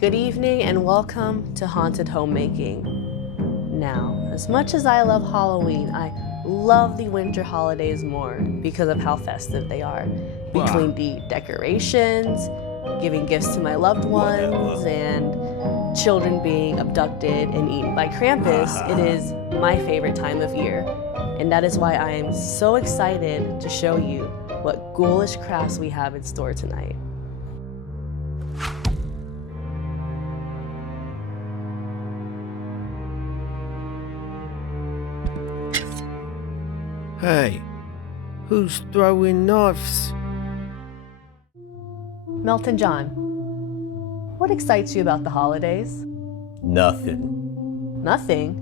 Good evening and welcome to Haunted Homemaking. Now, as much as I love Halloween, I love the winter holidays more because of how festive they are. Between the decorations, giving gifts to my loved ones, and children being abducted and eaten by Krampus, it is my favorite time of year. And that is why I am so excited to show you what ghoulish crafts we have in store tonight. Hey, who's throwing knives? Melton John, what excites you about the holidays? Nothing. Nothing?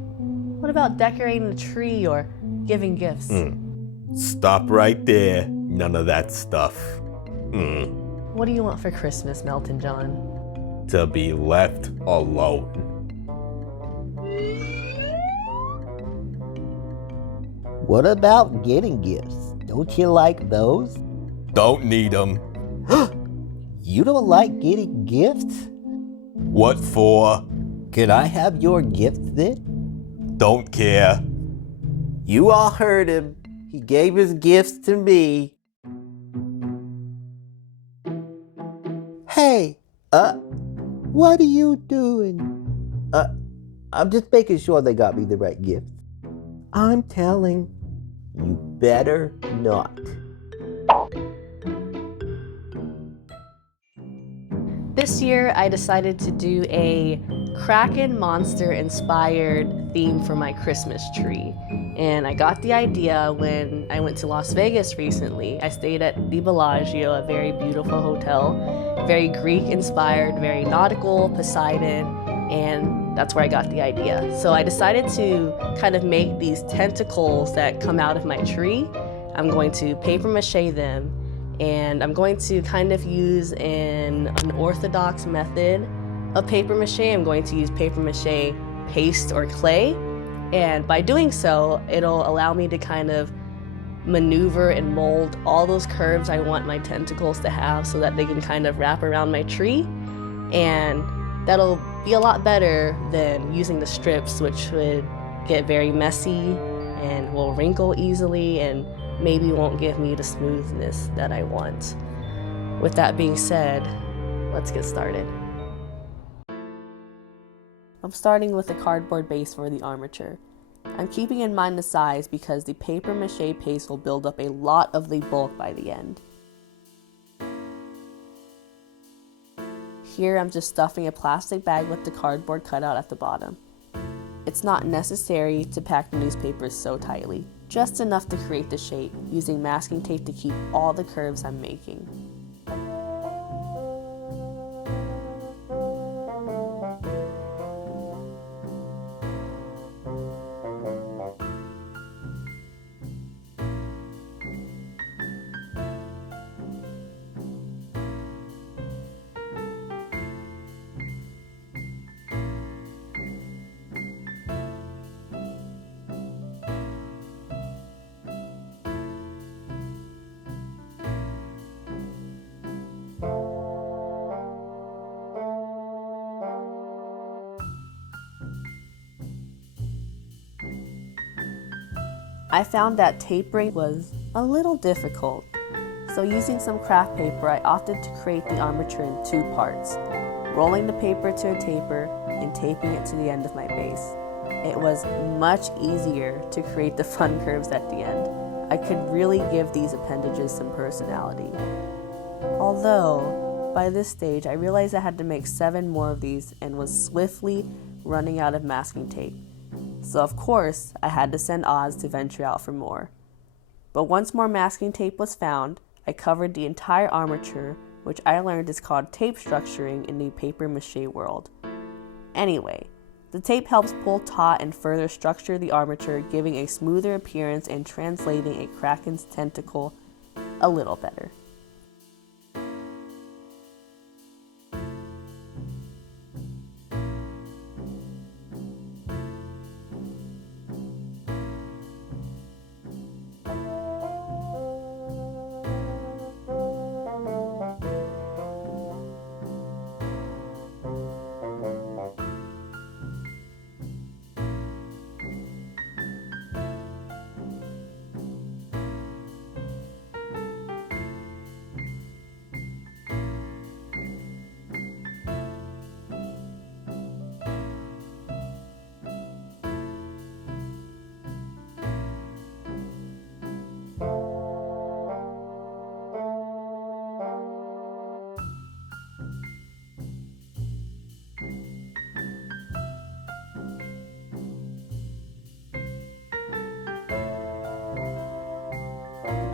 What about decorating a tree or giving gifts? Stop right there. None of that stuff. What do you want for Christmas, Melton John? To be left alone. What about getting gifts? Don't you like those? Don't need them. You don't like getting gifts? What for? Could I have your gift then? Don't care. You all heard him. He gave his gifts to me. Hey, what are you doing? I'm just making sure they got me the right gifts. I'm telling you better not. This year, I decided to do a Kraken monster inspired theme for my Christmas tree. And I got the idea when I went to Las Vegas recently. I stayed at the Bellagio, a very beautiful hotel, very Greek inspired, very nautical, Poseidon, and that's where I got the idea. So I decided to kind of make these tentacles that come out of my tree. I'm going to paper mache them, and I'm going to kind of use an unorthodox method of paper mache. I'm going to use paper mache paste or clay, and by doing so, it'll allow me to kind of maneuver and mold all those curves I want my tentacles to have so that they can kind of wrap around my tree, and that'll be a lot better than using the strips, which would get very messy and will wrinkle easily and maybe won't give me the smoothness that I want. With that being said, let's get started. I'm starting with a cardboard base for the armature. I'm keeping in mind the size because the paper mache paste will build up a lot of the bulk by the end. Here I'm just stuffing a plastic bag with the cardboard cutout at the bottom. It's not necessary to pack the newspapers so tightly, just enough to create the shape, using masking tape to keep all the curves I'm making. I found that tapering was a little difficult, so using some craft paper, I opted to create the armature in two parts, rolling the paper to a taper and taping it to the end of my base. It was much easier to create the fun curves at the end. I could really give these appendages some personality. Although, by this stage, I realized I had to make 7 more of these and was swiftly running out of masking tape. So of course, I had to send Oz to venture out for more. But once more masking tape was found, I covered the entire armature, which I learned is called tape structuring in the paper mache world. Anyway, the tape helps pull taut and further structure the armature, giving a smoother appearance and translating a Kraken's tentacle a little better.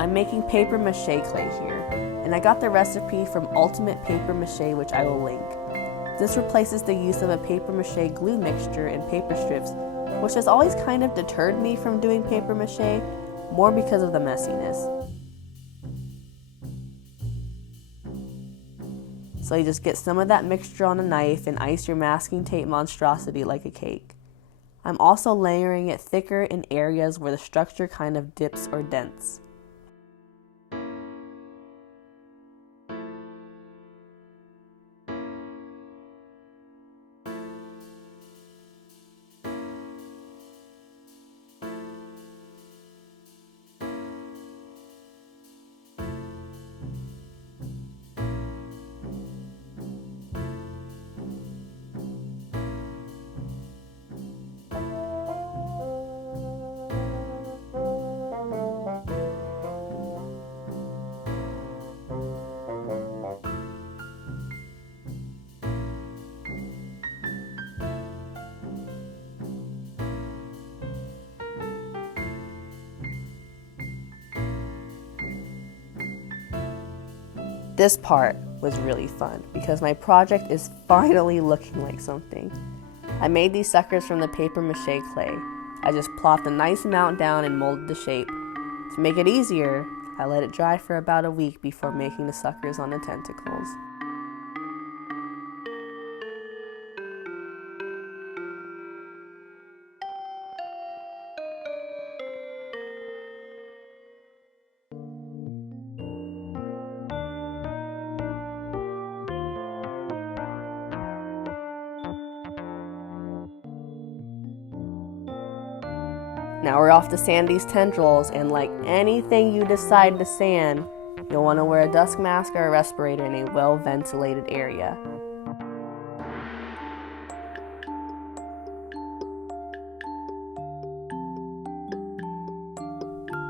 I'm making paper mache clay here, and I got the recipe from Ultimate Paper Mache, which I will link. This replaces the use of a paper mache glue mixture and paper strips, which has always kind of deterred me from doing paper mache, more because of the messiness. So you just get some of that mixture on a knife and ice your masking tape monstrosity like a cake. I'm also layering it thicker in areas where the structure kind of dips or dents. This part was really fun because my project is finally looking like something. I made these suckers from the paper mache clay. I just plopped a nice amount down and molded the shape. To make it easier, I let it dry for about a week before making the suckers on the tentacles. Now we're off to sand these tendrils, and like anything you decide to sand, you'll want to wear a dust mask or a respirator in a well-ventilated area.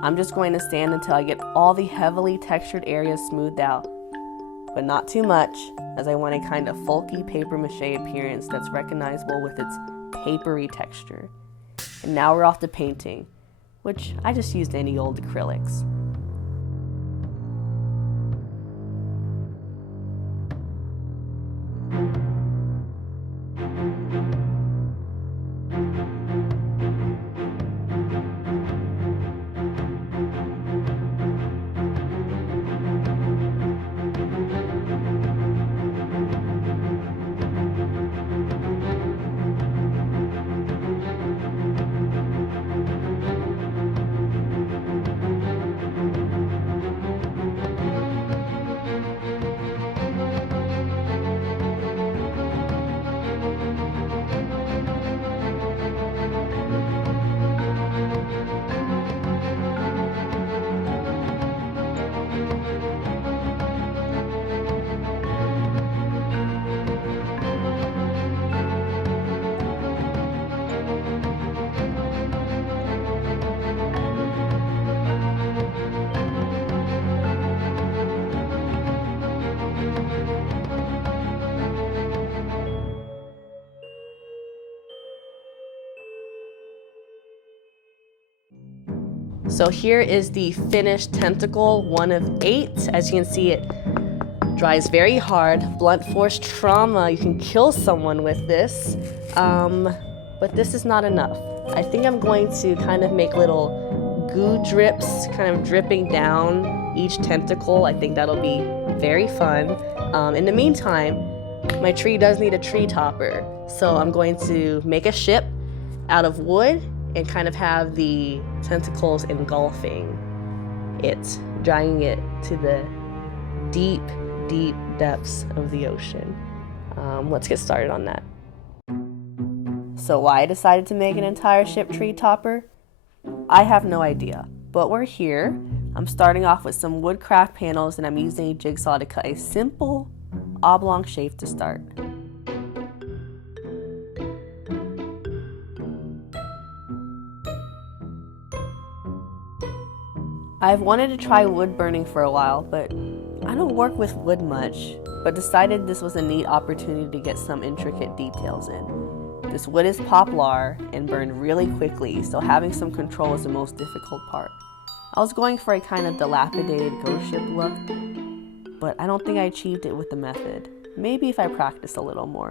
I'm just going to sand until I get all the heavily textured areas smoothed out, but not too much, as I want a kind of folky paper mache appearance that's recognizable with its papery texture. And now we're off to painting, which I just used any old acrylics. So here is the finished tentacle, 1 of 8. As you can see, it dries very hard. Blunt force trauma, you can kill someone with this. But this is not enough. I think I'm going to kind of make little goo drips kind of dripping down each tentacle. I think that'll be very fun. In the meantime, my tree does need a tree topper. So I'm going to make a ship out of wood and kind of have the tentacles engulfing it, drying it to the deep, deep depths of the ocean. Let's get started on that. So why I decided to make an entire ship tree topper? I have no idea, but we're here. I'm starting off with some wood craft panels, and I'm using a jigsaw to cut a simple oblong shape to start. I've wanted to try wood burning for a while, but I don't work with wood much, but decided this was a neat opportunity to get some intricate details in. This wood is poplar and burned really quickly, so having some control is the most difficult part. I was going for a kind of dilapidated ghost ship look, but I don't think I achieved it with the method. Maybe if I practiced a little more.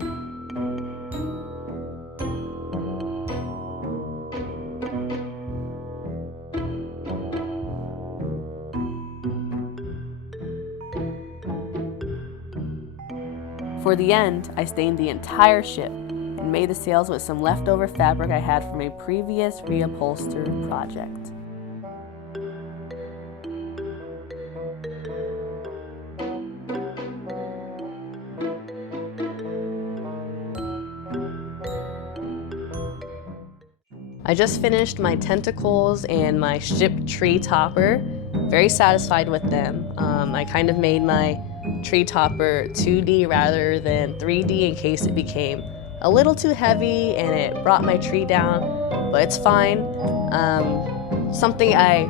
For the end, I stained the entire ship and made the sails with some leftover fabric I had from a previous reupholster project. I just finished my tentacles and my ship tree topper. Very satisfied with them. I kind of made my tree topper 2D rather than 3D in case it became a little too heavy and it brought my tree down, but it's fine. Something I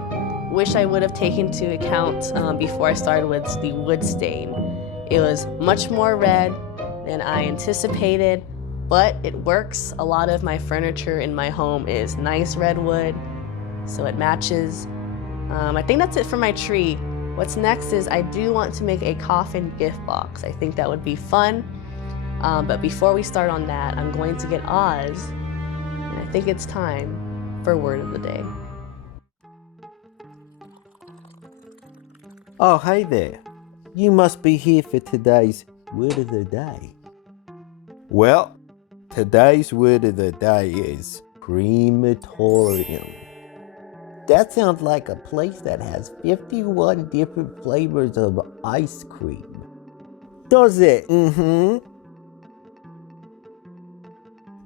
wish I would have taken into account before I started was the wood stain. It was much more red than I anticipated, but it works. A lot of my furniture in my home is nice redwood, so it matches. I think that's it for my tree. What's next is I do want to make a coffin gift box. I think that would be fun. But before we start on that, I'm going to get Oz, and I think it's time for word of the day. Oh, hey there. You must be here for today's word of the day. Well, today's word of the day is Crematorium. That sounds like a place that has 51 different flavors of ice cream. Does it?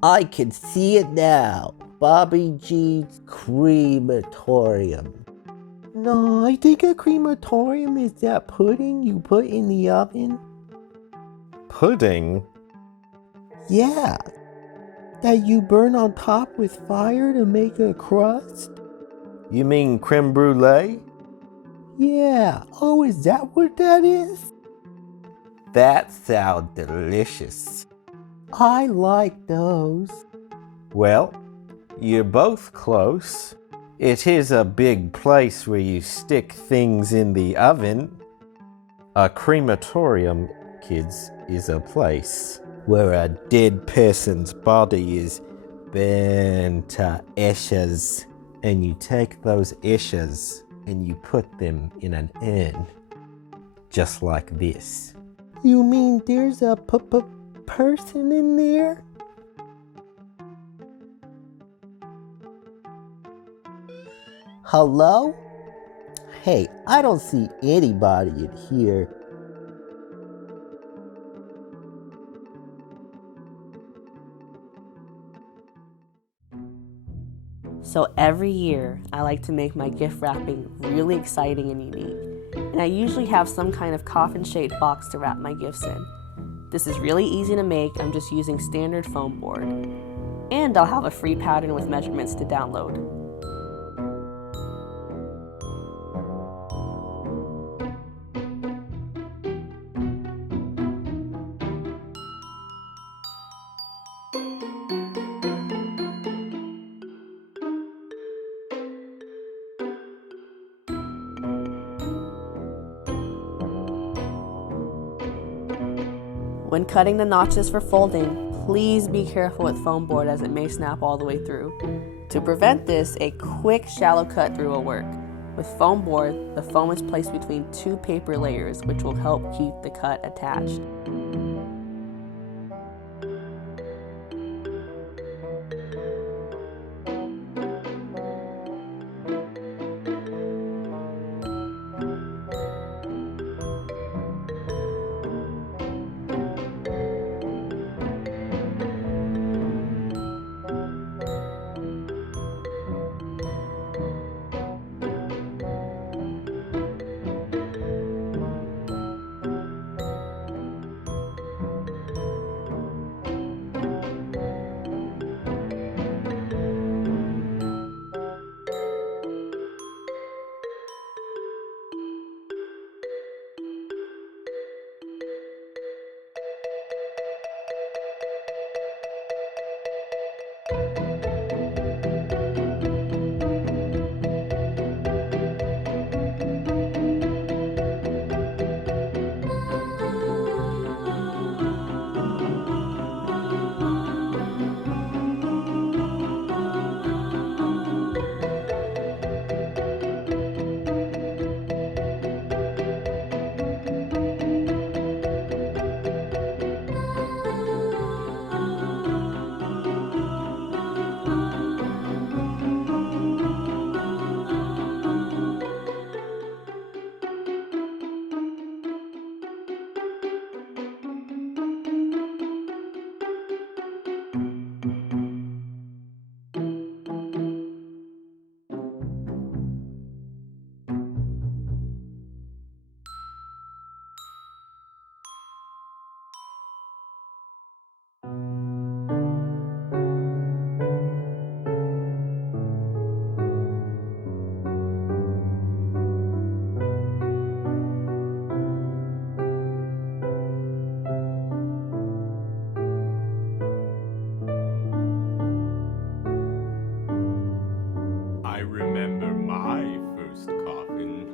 I can see it now. Bobby G's Crematorium. No, I think a crematorium is that pudding you put in the oven. pudding. Yeah, that you burn on top with fire to make a crust. You mean creme brulee? Yeah, oh, is that what that is? That sounds delicious. I like those. Well, you're both close. It is a big place where you stick things in the oven. A crematorium, kids, is a place where a dead person's body is burned to ashes, and you take those ashes and you put them in an urn, just like this. You mean there's a person in there? Hello? Hey, I don't see anybody in here. So every year, I like to make my gift wrapping really exciting and unique. And I usually have some kind of coffin-shaped box to wrap my gifts in. This is really easy to make. I'm just using standard foam board. And I'll have a free pattern with measurements to download. When cutting the notches for folding, please be careful with foam board as it may snap all the way through. To prevent this, a quick shallow cut through will work. With foam board, the foam is placed between two paper layers, which will help keep the cut attached. remember my first coffin.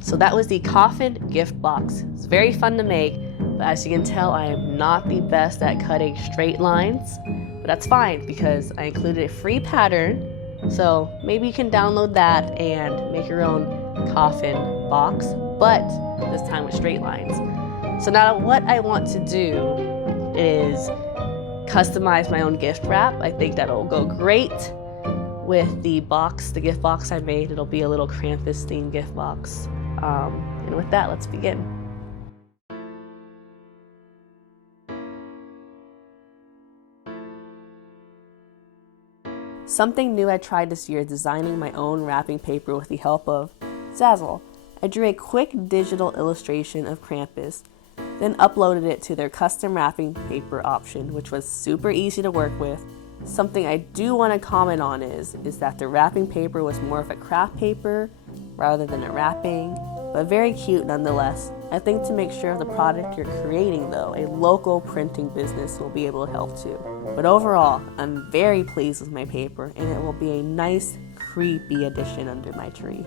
So that was the coffin gift box. It's very fun to make, but as you can tell, I am not the best at cutting straight lines. But that's fine because I included a free pattern. So maybe you can download that and make your own coffin box, but this time with straight lines. So now what I want to do is customize my own gift wrap. I think that'll go great with the box, the gift box I made. It'll be a little Krampus themed gift box. And with that, let's begin. Something new I tried this year is designing my own wrapping paper with the help of Zazzle. I drew a quick digital illustration of Krampus, then uploaded it to their custom wrapping paper option, which was super easy to work with. Something I do want to comment on is that the wrapping paper was more of a craft paper rather than a wrapping, but very cute nonetheless. I think to make sure the product you're creating, though, a local printing business will be able to help too. But overall, I'm very pleased with my paper, and it will be a nice, creepy addition under my tree.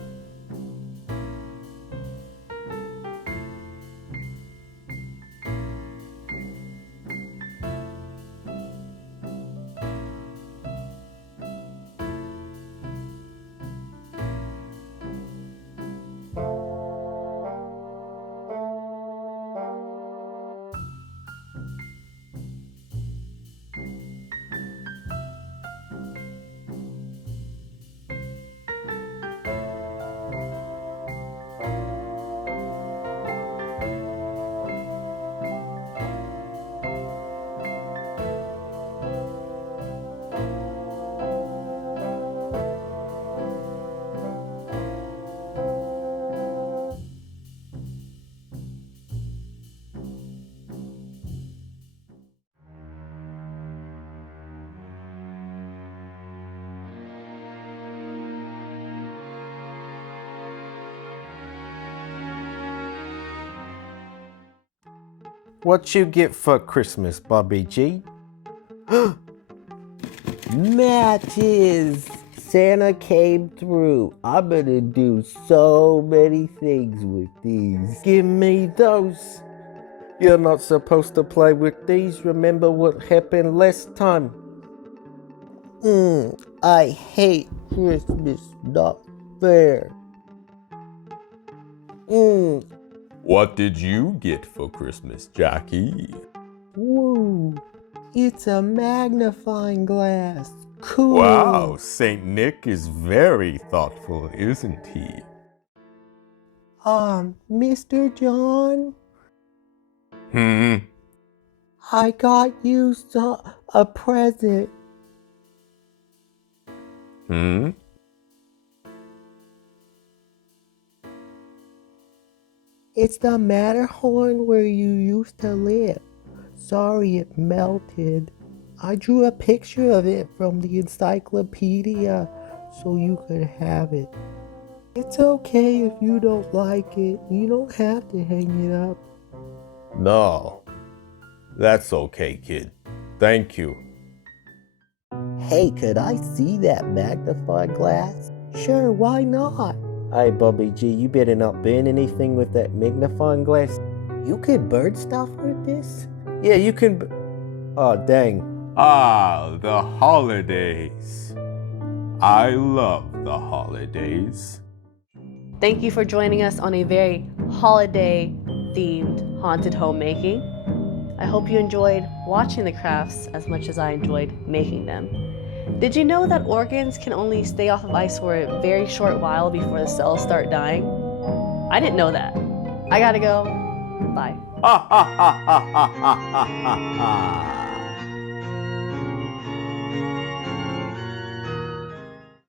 What you get for Christmas, Bobby G? Matches! Santa came through. I'm gonna do so many things with these. Give me those. You're not supposed to play with these. Remember what happened last time. I hate Christmas. Not fair. What did you get for Christmas, Jackie? Woo! It's a magnifying glass. Cool. Wow, Saint Nick is very thoughtful, isn't he? Mr. John, Hmm? I got you a present. Hmm? It's the Matterhorn where you used to live. Sorry it melted. I drew a picture of it from the encyclopedia so you could have it. It's okay if you don't like it. You don't have to hang it up. No. That's okay, kid. Thank you. Hey, could I see that magnifying glass? Sure, why not? Hey, Bobby G, you better not burn anything with that magnifying glass. You could burn stuff with this? Yeah, you can. Oh, dang. Ah, the holidays. I love the holidays. Thank you for joining us on a very holiday-themed haunted homemaking. I hope you enjoyed watching the crafts as much as I enjoyed making them. Did you know that organs can only stay off of ice for a very short while before the cells start dying? I didn't know that. I gotta go. Bye. Ha ha ha ha ha ha ha ha.